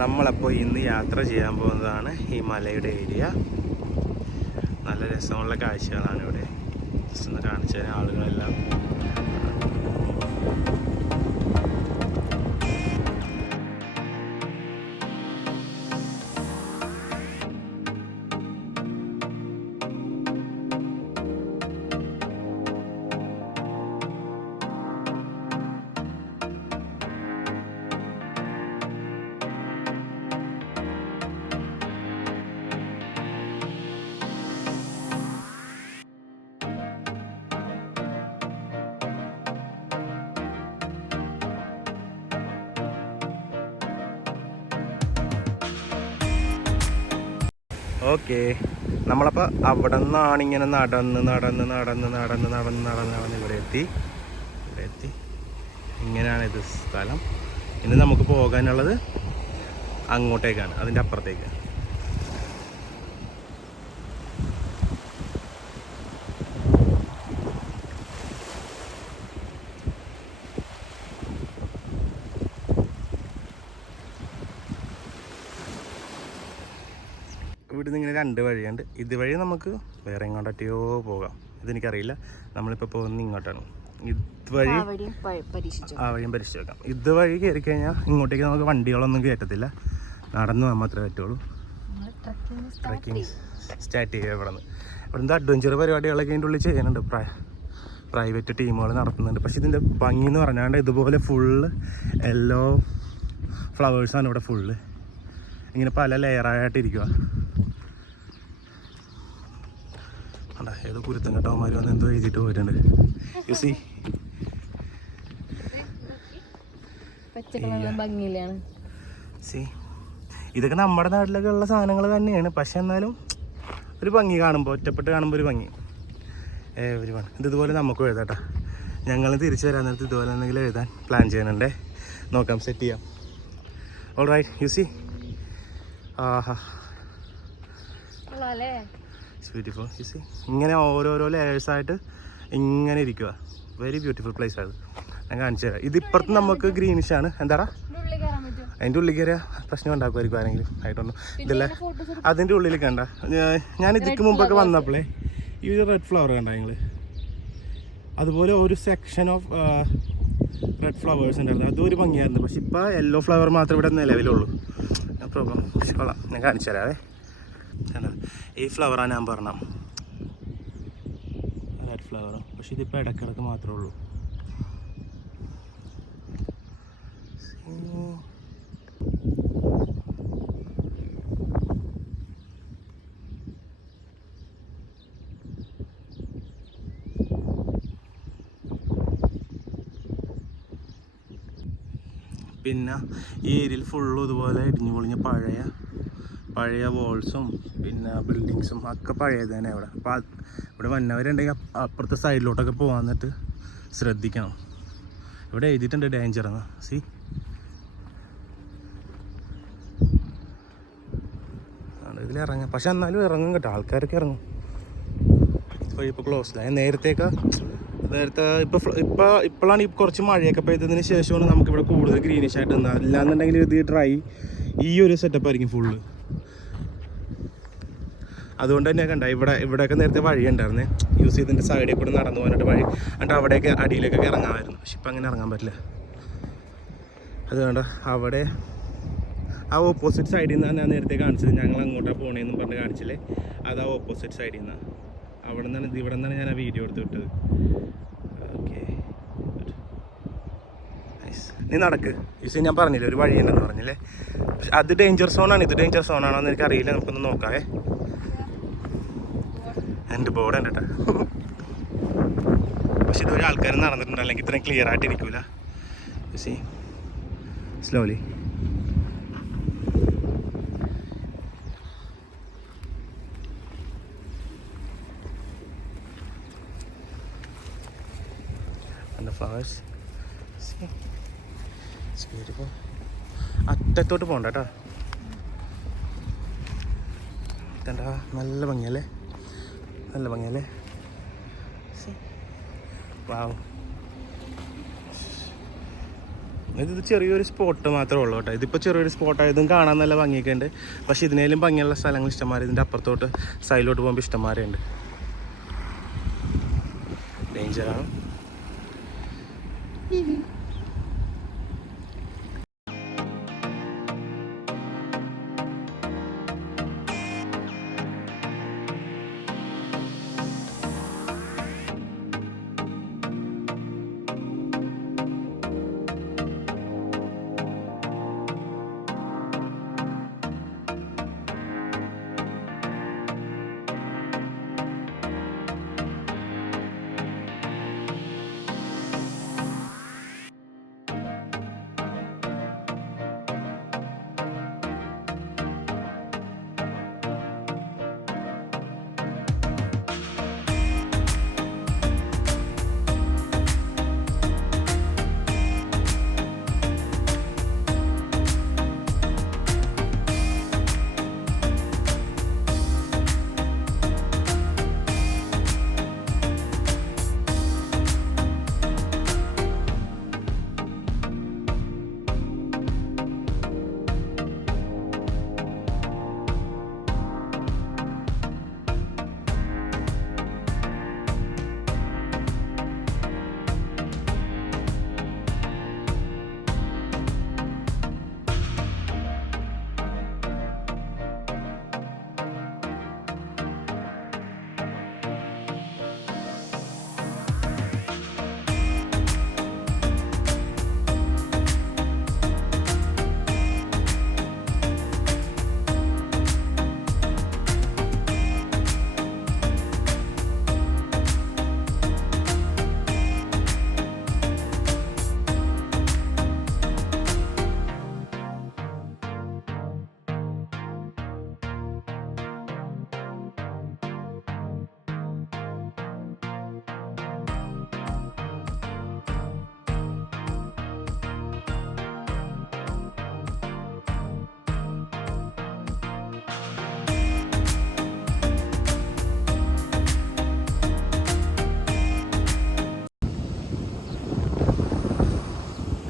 നമ്മളപ്പോൾ ഇന്ന് യാത്ര ചെയ്യാൻ പോകുന്നതാണ് ഈ മലയുടെ ഏരിയ. നല്ല രസമുള്ള കാഴ്ചകളാണ് ഇവിടെ. ജസ്റ്റ് ഒന്ന് കാണിച്ചു തരാൻ ആളുകളെല്ലാം. ഓക്കെ, നമ്മളപ്പോൾ അവിടെ നിന്നാണ് ഇങ്ങനെ നടന്ന് ഇവിടെ എത്തി. ഇങ്ങനെയാണ് ഇത് സ്ഥലം. ഇനി നമുക്ക് പോകാനുള്ളത് അങ്ങോട്ടേക്കാണ്, അതിൻ്റെ അപ്പുറത്തേക്ക്. ഇവിടുന്ന് ഇങ്ങനെ രണ്ട് വഴിയുണ്ട്. ഇതുവഴി നമുക്ക് വേറെ എങ്ങോട്ടോ പോകാം, ഇതെനിക്കറിയില്ല. നമ്മളിപ്പോൾ പോകുന്നത് ഇങ്ങോട്ടാണ്. ഇതുവഴി ആ വഴിയും പരീക്ഷിച്ച് വെക്കാം. ഇതുവഴി കയറി കഴിഞ്ഞാൽ ഇങ്ങോട്ടേക്ക് നമുക്ക് വണ്ടികളൊന്നും കയറ്റത്തില്ല, നടന്നു പോകാൻ മാത്രമേ പറ്റുള്ളൂ. ട്രക്കിങ് സ്റ്റാർട്ട് ചെയ്യുക ഇവിടുന്ന് അഡ്വഞ്ചർ പരിപാടികളൊക്കെ ഇതിൻ്റെ ഉള്ളിൽ ചെയ്യുന്നുണ്ട്. പ്രൈവറ്റ് ടീമുകൾ നടത്തുന്നുണ്ട്. പക്ഷേ ഇതിൻ്റെ ഭംഗി എന്ന് പറഞ്ഞാൽ ഇതുപോലെ ഫുള്ള് യെല്ലോ ഫ്ലവേഴ്സാണ് ഇവിടെ. ഫുള്ള് ഇങ്ങനെ പല ലെയറായിട്ടിരിക്കുക. അണ്ടാ ഏതോ കുരുത്തം കെട്ടവന്മാർ വന്ന് എന്തോ എഴുതിയിട്ട് പോയിട്ടുണ്ട്. യുസി ഇതൊക്കെ നമ്മുടെ നാട്ടിലൊക്കെ ഉള്ള സാധനങ്ങൾ തന്നെയാണ്. പക്ഷെ എന്നാലും ഒരു ഭംഗി കാണുമ്പോൾ, ഒറ്റപ്പെട്ട് കാണുമ്പോൾ ഒരു ഭംഗി. ഇതുപോലെ നമുക്കും എഴുതാട്ടോ. ഞങ്ങൾ തിരിച്ചു വരാൻ നേരത്ത് ഇതുപോലെ എന്തെങ്കിലും എഴുതാൻ പ്ലാൻ ചെയ്യുന്നുണ്ടേ. നോക്കാം, സെറ്റ് ചെയ്യാം. All right you see. ആഹാ, ബ്യൂട്ടിഫുൾ. യുസി ഇങ്ങനെ ഓരോരോ ലെയേഴ്സായിട്ട് ഇങ്ങനെ ഇരിക്കുക. വെരി ബ്യൂട്ടിഫുൾ പ്ലേസ് അത്. ഞാൻ കാണിച്ചു തരാം. ഇതിപ്പുറത്ത് നമുക്ക് ഗ്രീനിഷാണ്. എന്താടാ അതിൻ്റെ ഉള്ളിൽ കയറിയ പ്രശ്നം ഉണ്ടാക്കുമായിരിക്കും ആരെങ്കിലും ആയിട്ടൊന്നും. ഇതല്ലേ അതിൻ്റെ ഉള്ളിൽ കണ്ട. ഞാൻ ഇതിക്ക് മുമ്പൊക്കെ വന്നപ്പോഴേ ഈ ഒരു റെഡ് ഫ്ലവർ കണ്ട നിങ്ങൾ. അതുപോലെ ഒരു സെക്ഷൻ ഓഫ് റെഡ് ഫ്ലവേഴ്സ് ഉണ്ടായിരുന്നു. അതൊരു ഭംഗിയായിരുന്നു. പക്ഷെ ഇപ്പോൾ യെല്ലോ ഫ്ലവർ മാത്രമേ ഇവിടെ നിലവിലുള്ളൂ. പ്രോബ്ലം കൊള്ളാം, ഞാൻ കാണിച്ചു തരാവേ. കണ്ടോ ഈ ഫ്ലവറാണ് ഞാൻ പറഞ്ഞ റെഡ് ഫ്ലവർ. പക്ഷെ ഇതിപ്പോൾ ഇടയ്ക്കിടയ്ക്ക് മാത്രമേ ഉള്ളൂ. പിന്നെ ഈ ഏരിയയിൽ ഫുള്ളും ഇതുപോലെ ഇടിഞ്ഞു പൊളിഞ്ഞ പഴയ വോൾസും പിന്നെ ബിൽഡിങ്സും ഒക്കെ പഴയത് തന്നെ ഇവിടെ. അപ്പോൾ ഇവിടെ വന്നവരുണ്ടെങ്കിൽ അപ്പുറത്തെ സൈഡിലോട്ടൊക്കെ പോകാന്നിട്ട് ശ്രദ്ധിക്കണം. ഇവിടെ എഴുതിയിട്ടുണ്ട് ഡേഞ്ചർ എന്ന്. സി ഇതിലിറങ്ങാം. പക്ഷെ എന്നാലും ഇറങ്ങും കേട്ടോ, ആൾക്കാരൊക്കെ ഇറങ്ങും. ഇപ്പോൾ ക്ലോസ്ഡായി. നേരത്തെ ഇപ്പോഴാണ് കുറച്ച് മഴയൊക്കെ പെയ്തതിന് ശേഷമാണ് നമുക്കിവിടെ കൂടുതൽ ഗ്രീനിഷ് ആയിട്ട് നിന്നാൽ. അല്ലാന്നുണ്ടെങ്കിൽ ഇത് ഡ്രൈ ഈ ഒരു സെറ്റപ്പ് ആയിരിക്കും ഫുള്ള്. അതുകൊണ്ട് തന്നെ കണ്ട ഇവിടെയൊക്കെ നേരത്തെ വഴി ഉണ്ടായിരുന്നേ. യൂസ് ചെയ്തതിൻ്റെ സൈഡിൽ കൂടെ നടന്നു പോകാനായിട്ട് വഴി. എന്നിട്ട് അവിടെയൊക്കെ അടിയിലേക്കൊക്കെ ഇറങ്ങാമായിരുന്നു. പക്ഷെ ഇപ്പം അങ്ങനെ ഇറങ്ങാൻ പറ്റില്ല. അതുകൊണ്ട് അവിടെ ആ ഓപ്പോസിറ്റ് സൈഡിൽ നിന്നാണ് ഞാൻ നേരത്തെ കാണിച്ചത്. ഞങ്ങൾ അങ്ങോട്ടാണ് പോകണേന്നും പറഞ്ഞ് കാണിച്ചില്ലേ, അത് ആ ഓപ്പോസിറ്റ് സൈഡിൽ നിന്നാണ്. ഇവിടെ നിന്നാണ് ഞാൻ ആ വീഡിയോ എടുത്ത് വിട്ടത്. ഓക്കെ, നീ നടക്ക്. യൂസ് ഞാൻ പറഞ്ഞില്ലേ ഒരു വഴിയുണ്ടെന്ന് പറഞ്ഞില്ലേ. പക്ഷെ അത് ഡേഞ്ചർ സോണാണ്. ഇത് ഡേഞ്ചർ സോണാണോ എന്ന് എനിക്കറിയില്ല. നമുക്കൊന്ന് നോക്കാവേ. എൻ്റെ ബോർഡ് ഉണ്ട് കേട്ടോ. പക്ഷെ ഇതുവരെ ആൾക്കാർ നടന്നിട്ടുണ്ട്, അല്ലെങ്കിൽ ഇത്രയും ക്ലിയർ ആയിട്ട് ഇരിക്കൂല. യൂസി സ്ലോലി. ഫ്ലവേഴ്സ് അറ്റത്തോട്ട് പോകണ്ട കേട്ടോ. ഇതണ്ട നല്ല ഭംഗിയല്ലേ, നല്ല ഭംഗിയല്ലേ. വാവ്, ഇത് ചെറിയൊരു സ്പോട്ട് മാത്രമേ ഉള്ളൂ കേട്ടോ. ഇതിപ്പോൾ ചെറിയൊരു സ്പോട്ടായതും കാണാൻ നല്ല ഭംഗിയൊക്കെ ഉണ്ട്. പക്ഷേ ഇതിനേലും ഭംഗിയുള്ള സ്ഥലങ്ങൾ ഇഷ്ടംമാരെ ഇതിൻ്റെ അപ്പുറത്തോട്ട് സൈഡിലോട്ട് പോകുമ്പോൾ ഇഷ്ടംമാരെ ഉണ്ട്. ഡേഞ്ചറാണ്.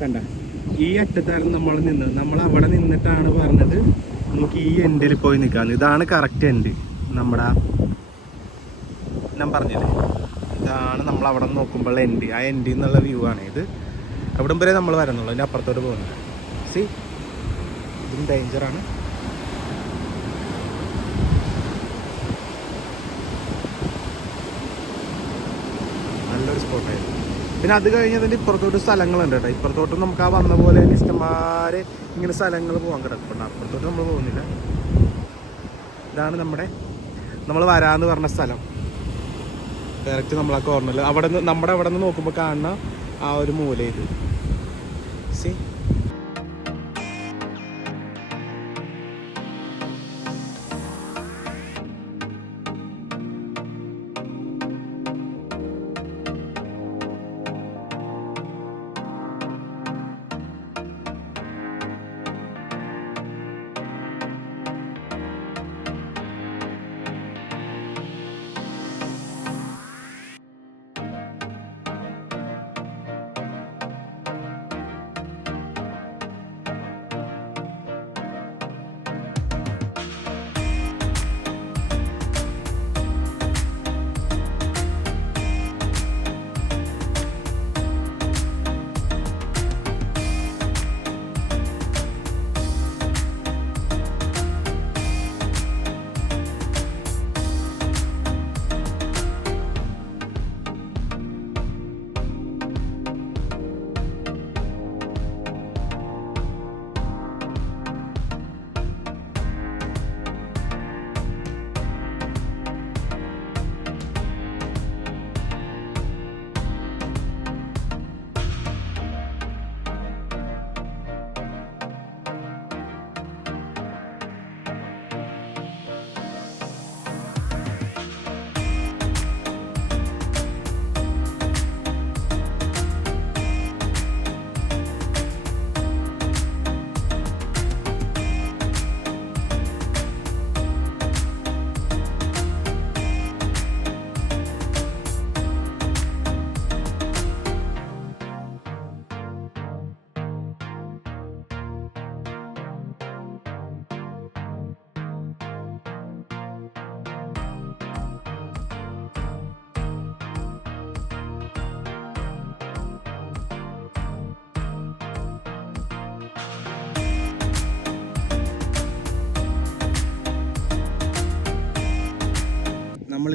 കണ്ട ഈ അറ്റത്തായിരുന്നു നമ്മൾ അവിടെ നിന്നിട്ടാണ് പറഞ്ഞത് നമുക്ക് ഈ എൻഡിൽ പോയി നിൽക്കാമെന്ന്. ഇതാണ് കറക്റ്റ് എൻഡ്. നമ്മുടെ ഞാൻ പറഞ്ഞില്ലേ, ഇതാണ് നമ്മൾ അവിടെ നിന്ന് നോക്കുമ്പോഴുള്ള എൻഡ്. ആ എൻഡിൽ നിന്നുള്ള വ്യൂ ആണ് ഇത്. അവിടം വരെ നമ്മൾ വരുന്നുള്ളൂ, അതിൻ്റെ അപ്പുറത്തോട്ട് പോകുന്നത്. സി, ഇതും ഡേഞ്ചറാണ്. നല്ലൊരു സ്പോട്ടായിരുന്നു. പിന്നെ അത് കഴിഞ്ഞതിൻ്റെ ഇപ്പുറത്തോട്ട് സ്ഥലങ്ങളുണ്ട് കേട്ടോ. ഇപ്പുറത്തോട്ടും നമുക്ക് ആ വന്ന പോലെ ഇഷ്ടംമാരെ ഇങ്ങനെ സ്ഥലങ്ങൾ പോകാൻ കിടക്കുന്നുണ്ട്. അപ്പുറത്തോട്ട് നമ്മൾ പോകുന്നില്ല. ഇതാണ് നമ്മൾ വരാമെന്ന് പറഞ്ഞ സ്ഥലം. ഡയറക്റ്റ് നമ്മൾ ആ കോർണറിൽ നമ്മുടെ അവിടെ നിന്ന് നോക്കുമ്പോൾ കാണുന്ന ആ ഒരു മൂല ഇത്. സി,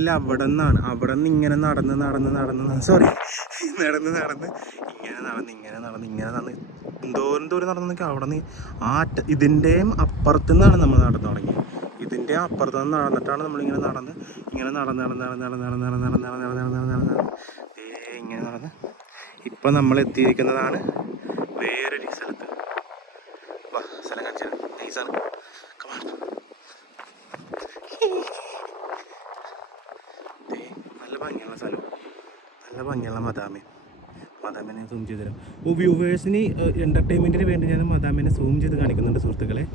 ആക്ച്വലി അവിടെ നിന്ന് ഇങ്ങനെ നടന്ന് സോറി നടന്ന് ഇങ്ങനെ നടന്ന് എന്തോരം നടന്നൊക്കെ അവിടെ നിന്ന് ഇതിൻ്റെയും അപ്പുറത്തു നിന്നാണ് നമ്മൾ നടന്നു തുടങ്ങി. ഇതിൻ്റെ അപ്പുറത്ത് നിന്ന് നടന്നിട്ടാണ് നമ്മളിങ്ങനെ നടന്ന് ഇങ്ങനെ നടന്ന് ഇപ്പം നമ്മൾ എത്തിയിരിക്കുന്നതാണ് വേറൊരു സ്ഥലത്ത്. വാ, സ്ഥലം കാണിച്ചു തരാം. നൈസാണ്. നല്ല ഭംഗിയുള്ള സ്ഥലം, നല്ല ഭംഗിയുള്ള മദാമിനെ സൂം ചെയ്ത് തരാം. വ്യൂവേഴ്സിന് എൻ്റർടൈൻമെൻറ്റിന് വേണ്ടി ഞാൻ മദാമിനെ സൂം ചെയ്ത് കാണിക്കുന്നുണ്ട് സുഹൃത്തുക്കളെ.